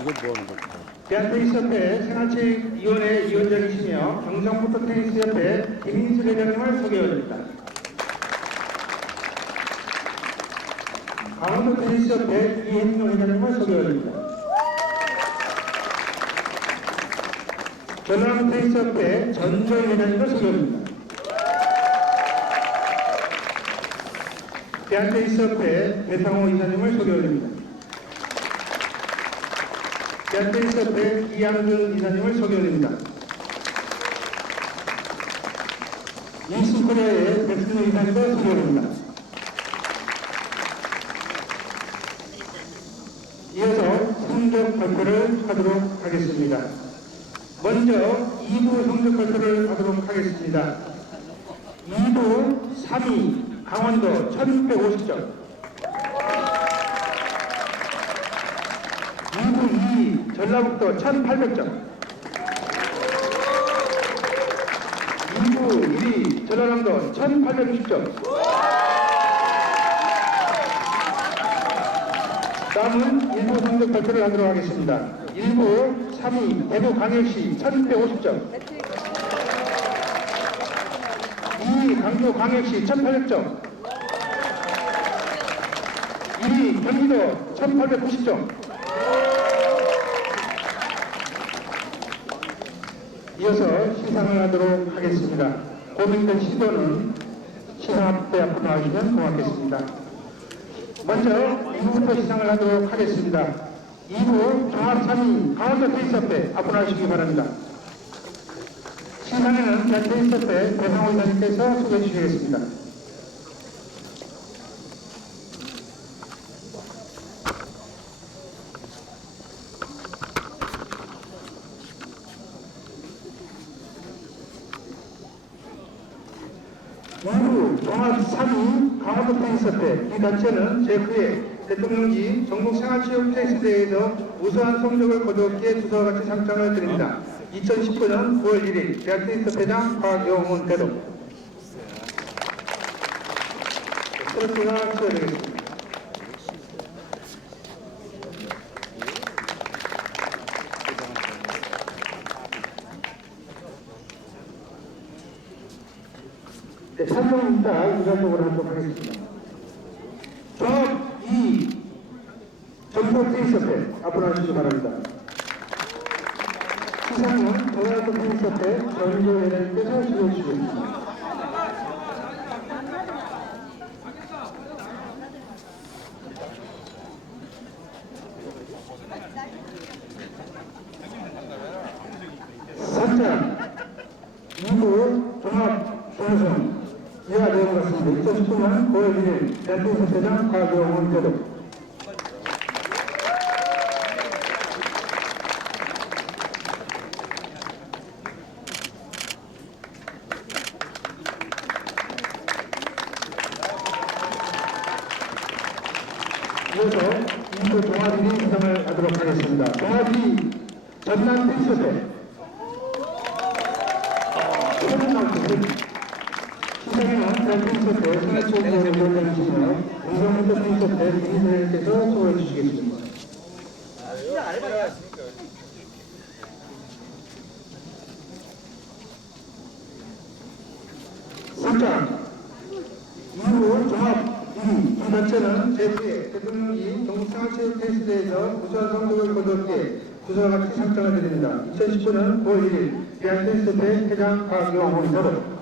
이거 뭐 하는 거야? 대한테니스협회 생활체육위원회 위원장이시며 경상북도 테니스협회 김인수 회장님을 소개해드립니다. 강원도 테니스협회 이hen용 회장님을 소개해드립니다. 전남 테니스협회 전조희 회장님을 소개합니다. 대한테니스협회 배상호 이사님을 소개해드립니다. 대한테니스협회 이양준 이사님을 소개해드립니다. 이스코리아의 백승호 이사님을 소개해드립니다. 이어서 성적 발표를 하도록 하겠습니다. 먼저 2부 성적 발표를 하도록 하겠습니다. 2부 3위 강원도 1650점 2부 2위 전라북도 1800점. 2부 1위 전라남도 1860점. 다음은 일부 성적 발표를 하도록 하겠습니다. 1부 3위 대구 광역시 1650점. 2위 강주 광역시 1800점. 2위 경기도 1890점 이어서 시상을 하도록 하겠습니다. 고민된 시도는 시상 앞에 앞으로 나와주시면 고맙겠습니다. 먼저 2부부터 시상을 하도록 하겠습니다. 2부 종합 3위 강원도 테니스협회 앞으로 나와주시기 바랍니다. 시상에는 대한 테니스협회 배상호 이사님께서 소개해 주시겠습니다. 이후 종합 3위 강원도 테니스협회 이 단체는 제9회 대통령직 전국생활체육 테니스대회에서 우수한 성적을 거두었기에 두서와 같이 상장을 드립니다. 2019년 9월 1일 대한테니스협회장 박영훈 대동 트로피가 수여되겠습니다. 네, 설명입니다. 이상적으로 하도록 하겠습니다. 2 전국 테니스협회 앞으로 하시기 바랍니다. 시상은 전라도 테니스협회 전조 회장님께서 수고해 주시겠습니다. 선장 2부 종합 중성 이하 내용 같습니다. 2019년 9월 1일 대통령회장 박영훈 대동 이어서 2부 종합 1위 수상을 하도록 하겠습니다. 2위 전남 대한테니 스협회 생활체육위원회위원장이시며 공동문도 테니스협회 김희선님께서 수고해 주시겠습니다. 선장 이후 종합 2위 이 단체는 제9회 대통령이 전국생활체육 테니스대회에서 우수한 성적을 거두었기에 부서와 같이 상장을 드립니다. 2019년 9월 1일 대한테니스협회 회장 박영훈 대로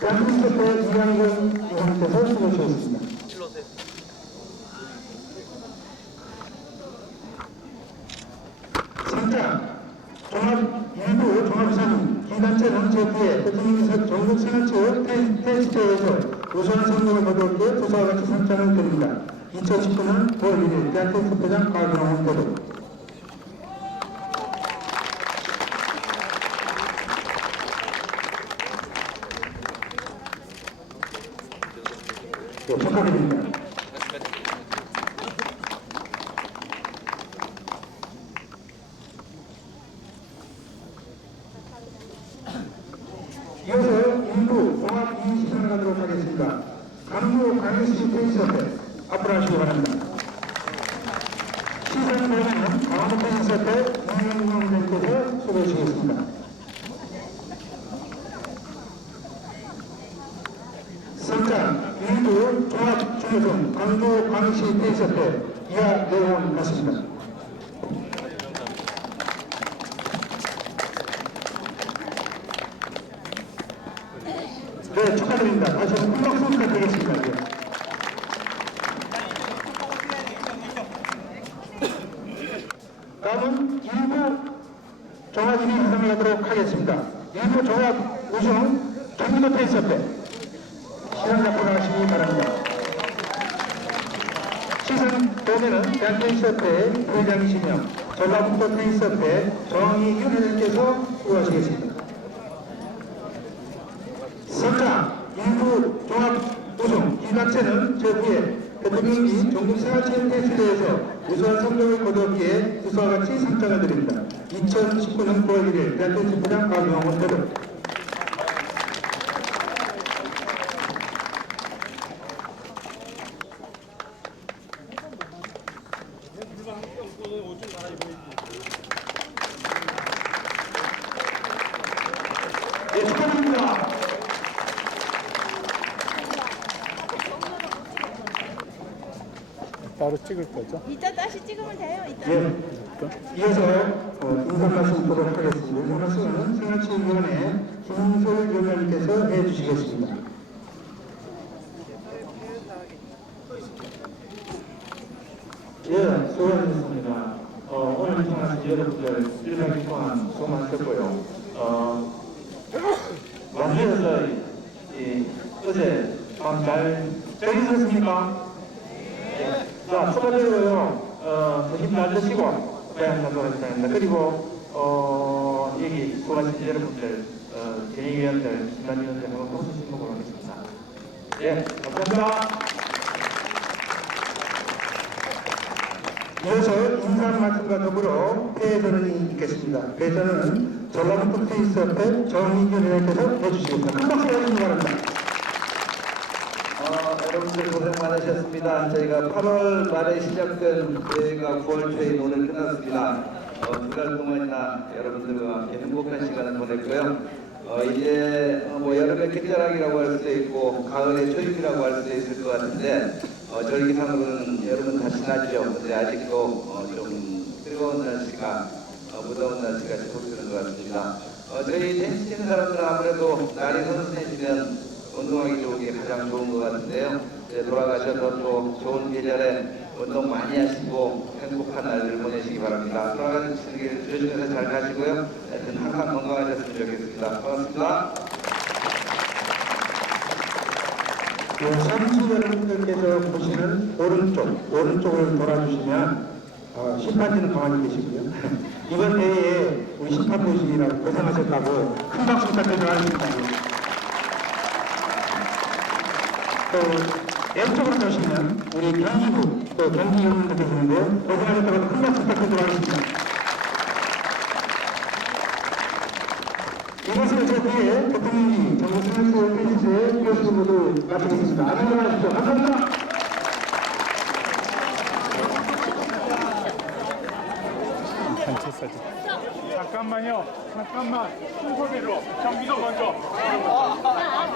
대한민국의 주장군 여러분께서 수고 주셨습니다. 상장 종합 일부 종합상 이단체 정책부의 대통령 전국 생활체육 테스트에서 우수한 성공을 거두었기에 부서와 같이 상장을 드립니다. 2019년 9월 1일 대학교 부회장 과학연구원 대표 네, 축하드립니다. 이어서 일부 종합 이유 시상을 하도록 하겠습니다. 강구 강의시 테니스협회 앞으로 하시기 바랍니다. 시상 보면은 강원도 테니스협회 이명웅님께서 소개해 주시겠습니다. 선장 일부 중요성 강구 강의시 테니스협회 이하 내용 같습니다. 네, 축하드립니다. 다시 한번 큰 박수 부탁드리겠습니다. 예. 다음은 일부 종합 1위 수상을 하도록 하겠습니다. 일부 종합 우승 경기도 테니스협회 시상 작품을 하시기 바랍니다. 도면은 대한테니스협회 부회장이시며 전라북도 테니스협회 정의균 회장께서 수고하시겠습니다. 선장 일부 종합 우승 이낙체는 제9회 대통령이 전국생활체육테스트에서 우수한 성적을 거두었기에 우수와 같이 상장을 드립니다. 2019년 9월 1일 대한테니스부장 박용원 대표 예, 축하드립니다. 따로 찍을 거죠? 이따 다시 찍으면 돼요. 이따. 예, 이어서 어, 인사 말씀 보도록 하겠습니다. 인사 말씀은 생활체육위원회 김솔 위원장님께서 해주시겠습니다. 예, 수고하셨습니다. 어, 오늘 통화하신 여러분들 1년 동안 수고 많으셨고요. 어, 완주에서 이, 어제 밤잘 즐기셨습니까? 예. 자, 수고하셨고요. 어, 힘잘 드시고 고향가도록 하겠습니다. 그리고 어, 여기 수고하신 여러분들, 어, 진행위원들, 심판위원들하고 박수 신목을 하겠습니다. 예, 감사합니다. 이어서 인사 말씀과 더불어 폐전원이 있겠습니다. 폐전은 전라북도 테니스협회 정의균 회장께서 해주시겠습니다. 큰 박수 해주시기 바랍니다. 어, 여러분들 고생 많으셨습니다. 저희가 8월 말에 시작된 대회가 9월 초에 오늘 끝났습니다. 어, 두달 동안이나 여러분들과 함께 행복한 시간을 보냈고요. 어, 이제 어, 뭐 여름의 끝자락이라고 할 수도 있고 가을의 초입이라고 할 수도 있을 것 같은데 어, 절기상으로는 여름은 다 지났죠. 근데 아직도 어, 좀 뜨거운 날씨가 어, 무더운 날씨가 지속되는 것 같습니다. 어, 저희 테니스 치는 사람들은 아무래도 날이 선선해지면 운동하기 좋은 게 가장 좋은 것 같은데요. 이제 돌아가셔서 또 좋은 계절에 운동 많이 하시고 행복한 날을 보내시기 바랍니다. 돌아가시는 길 조심해서 잘 가시고요. 하여튼 항상 건강하셨으면 좋겠습니다. 고맙습니다. 그 선수 여러분들께서 보시는 오른쪽, 오른쪽을 돌아주시면 어, 심판진은 가만히 계시고요. 이번 대회에 우리 심판부시라고 고생하셨다고 큰 박수 부탁드리도록 하겠습니다. 또 왼쪽으로 보시면 우리 경기부 또 경기위원들 계시는데요. 고생하셨다고 큰 박수 부탁드리도록 하겠습니다. 이것을 제 뒤에 대통령이 정부 생활수 페이지에 교수 모두 마치겠습니다. 안녕하십시오. 감사합니다. 단체 사진. 잠깐만요. 잠깐만. 순서대로 경기도 먼저. 아,